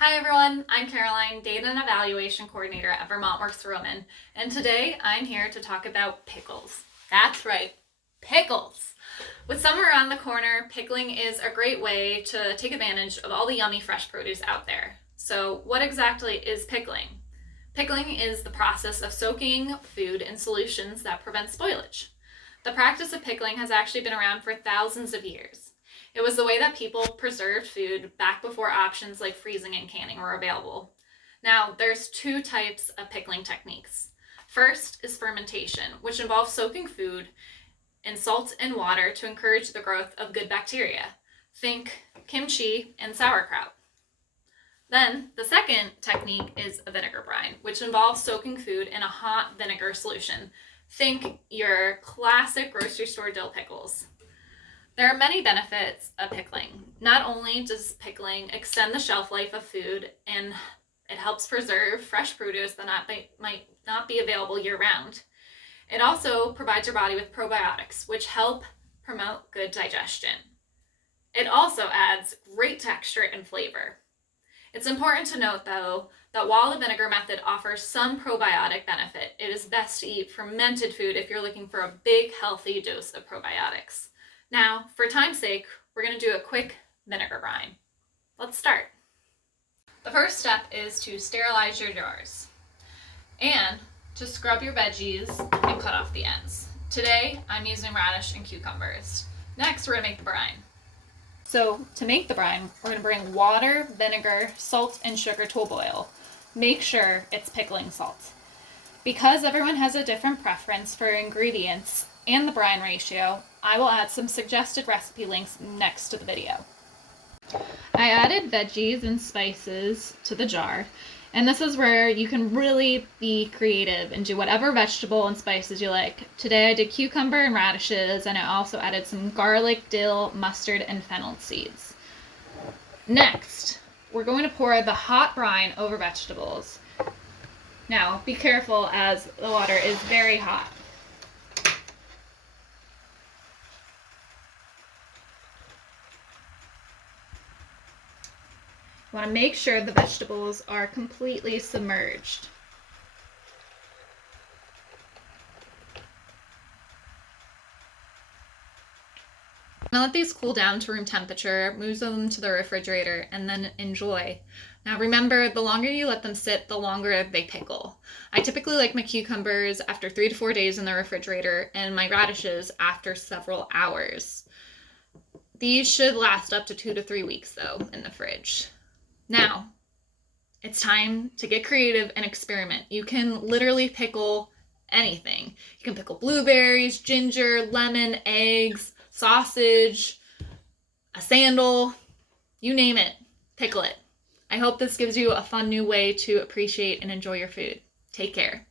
Hi everyone, I'm Caroline, Data and Evaluation Coordinator at Vermont Works, and today I'm here to talk about pickles. That's right, pickles! With summer around the corner, pickling is a great way to take advantage of all the yummy fresh produce out there. So what exactly is pickling? Pickling is the process of soaking food in solutions that prevent spoilage. The practice of pickling has actually been around for thousands of years. It was the way that people preserved food back before options like freezing and canning were available. Now, there's two types of pickling techniques. First is fermentation, which involves soaking food in salt and water to encourage the growth of good bacteria. Think kimchi and sauerkraut. Then, the second technique is a vinegar brine, which involves soaking food in a hot vinegar solution. Think your classic grocery store dill pickles. There are many benefits of pickling. Not only does pickling extend the shelf life of food and it helps preserve fresh produce that might not be available year-round, it also provides your body with probiotics, which help promote good digestion. It also adds great texture and flavor. It's important to note, though, that while the vinegar method offers some probiotic benefit, it is best to eat fermented food if you're looking for a big, healthy dose of probiotics. Now, for time's sake, we're going to do a quick vinegar brine. Let's start. The first step is to sterilize your jars and to scrub your veggies and cut off the ends. Today, I'm using radish and cucumbers. Next, we're going to make the brine. So, to make the brine, we're going to bring water, vinegar, salt, and sugar to a boil. Make sure it's pickling salt. Because everyone has a different preference for ingredients and the brine ratio, I will add some suggested recipe links next to the video. I added veggies and spices to the jar, and this is where you can really be creative and do whatever vegetable and spices you like. Today I did cucumber and radishes, and I also added some garlic, dill, mustard, and fennel seeds. Next, we're going to pour the hot brine over vegetables. Now, be careful as the water is very hot. You want to make sure the vegetables are completely submerged. Now let these cool down to room temperature, move them to the refrigerator, and then enjoy. Now remember, the longer you let them sit, the longer they pickle. I typically like my cucumbers after 3 to 4 days in the refrigerator and my radishes after several hours. These should last up to 2 to 3 weeks though in the fridge. Now, it's time to get creative and experiment. You can literally pickle anything. You can pickle blueberries, ginger, lemon, eggs, sausage, a sandal, you name it, pickle it. I hope this gives you a fun new way to appreciate and enjoy your food. Take care.